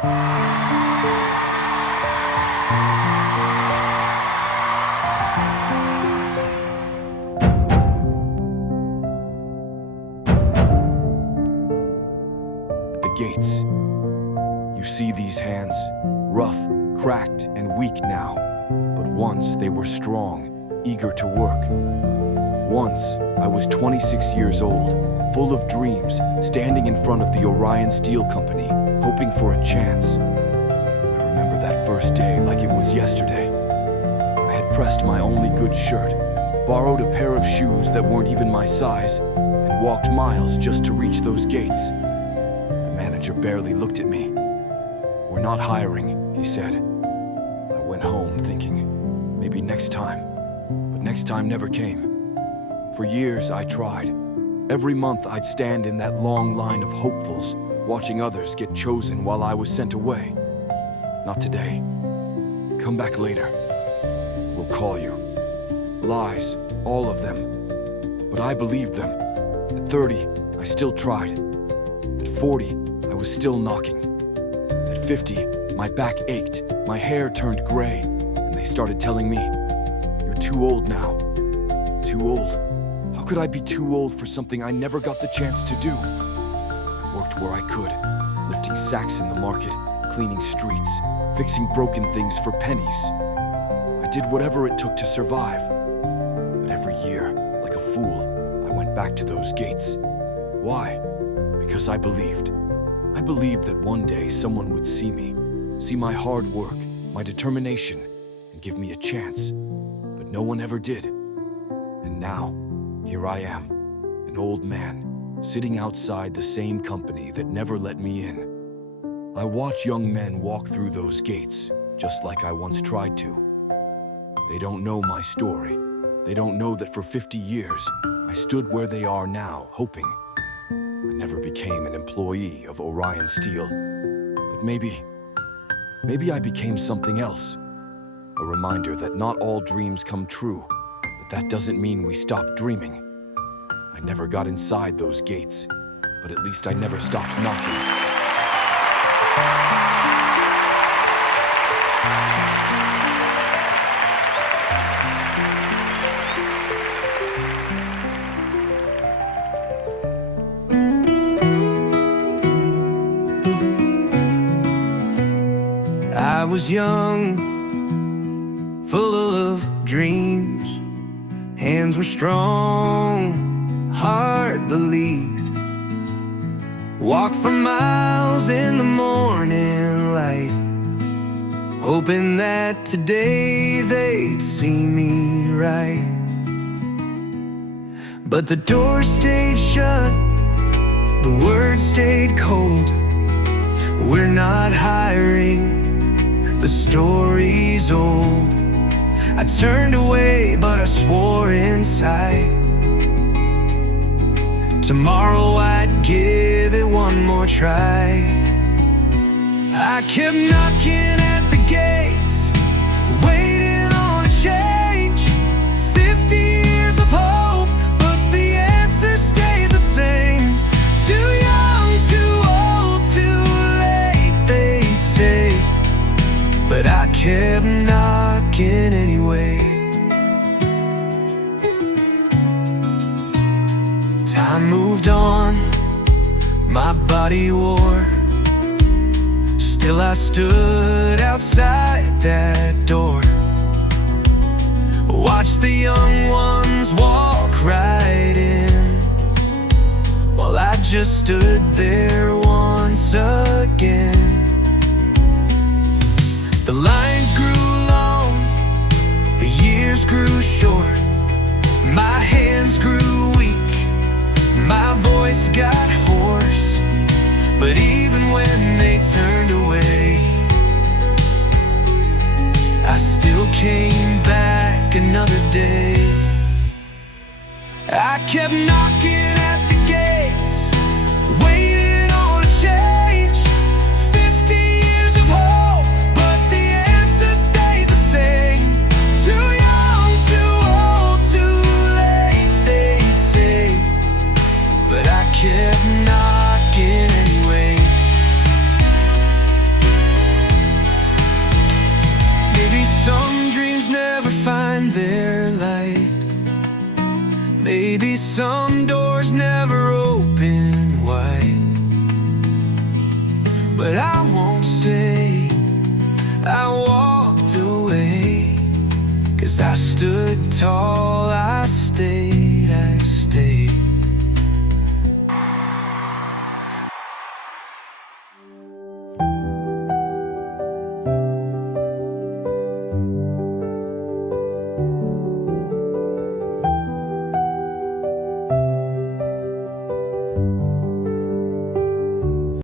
The gates. You see these hands, rough, cracked, and weak now, but once they were strong, eager to work. Once, I was 26 years old, full of dreams, standing in front of the Orion Steel company, hoping for a chance. I remember that first day like it was yesterday. I had pressed my only good shirt, borrowed a pair of shoes that weren't even my size, and walked miles just to reach those gates. The manager barely looked at me. "We're not hiring," he said. I went home thinking, maybe next time, but next time never came. For years I tried. Every month I'd stand in that long line of hopefuls, watching others get chosen while I was sent away. Not today. Come back later. We'll call you. Lies, all of them. But I believed them. At 30, I still tried. At 40, I was still knocking. At 50, my back ached, my hair turned gray, and they started telling me, "You're too old now." Too old? How could I be too old for something I never got the chance to do? I worked where I could, lifting sacks in the market, cleaning streets, fixing broken things for pennies. I did whatever it took to survive. But every year, like a fool, I went back to those gates. Why? Because I believed. I believed that one day someone would see me, see my hard work, my determination, and give me a chance. But no one ever did. And now, here I am, an old man, sitting outside the same company that never let me in. I watch young men walk through those gates, just like I once tried to. They don't know my story. They don't know that for 50 years, I stood where they are now, hoping. I never became an employee of Orion Steel. But maybe I became something else. A reminder that not all dreams come true, but that doesn't mean we stop dreaming. I never got inside those gates, but at least I never stopped knocking. I was young, full of dreams. Hands were strong, heart believed. Walked for miles in the morning light, hoping that today they'd see me right. But the door stayed shut, the words stayed cold. We're not hiring, the story's old. I turned away, but I swore inside tomorrow I'd give it one more try. I kept knocking at the gates, waiting on a change. 50 years of hope, but the answer stayed the same. Too young, too old, too late, they'd say. But I kept knocking anyway. Time moved on, my body wore. Still I stood outside that door, watched the young ones walk right in, while I just stood there once again. The lines grew long, the years grew short. My hands grew weak, my voice got hoarse. But even when they turned away, I still came back another day. I kept knocking at the gates, waiting on a change. 50 years of hope, but the answer stayed the same. Too young, too old, too late, they'd say. But I kept knocking anyway. some doors never open wide, but I won't say I walked away, 'cause I stood tall, I stayed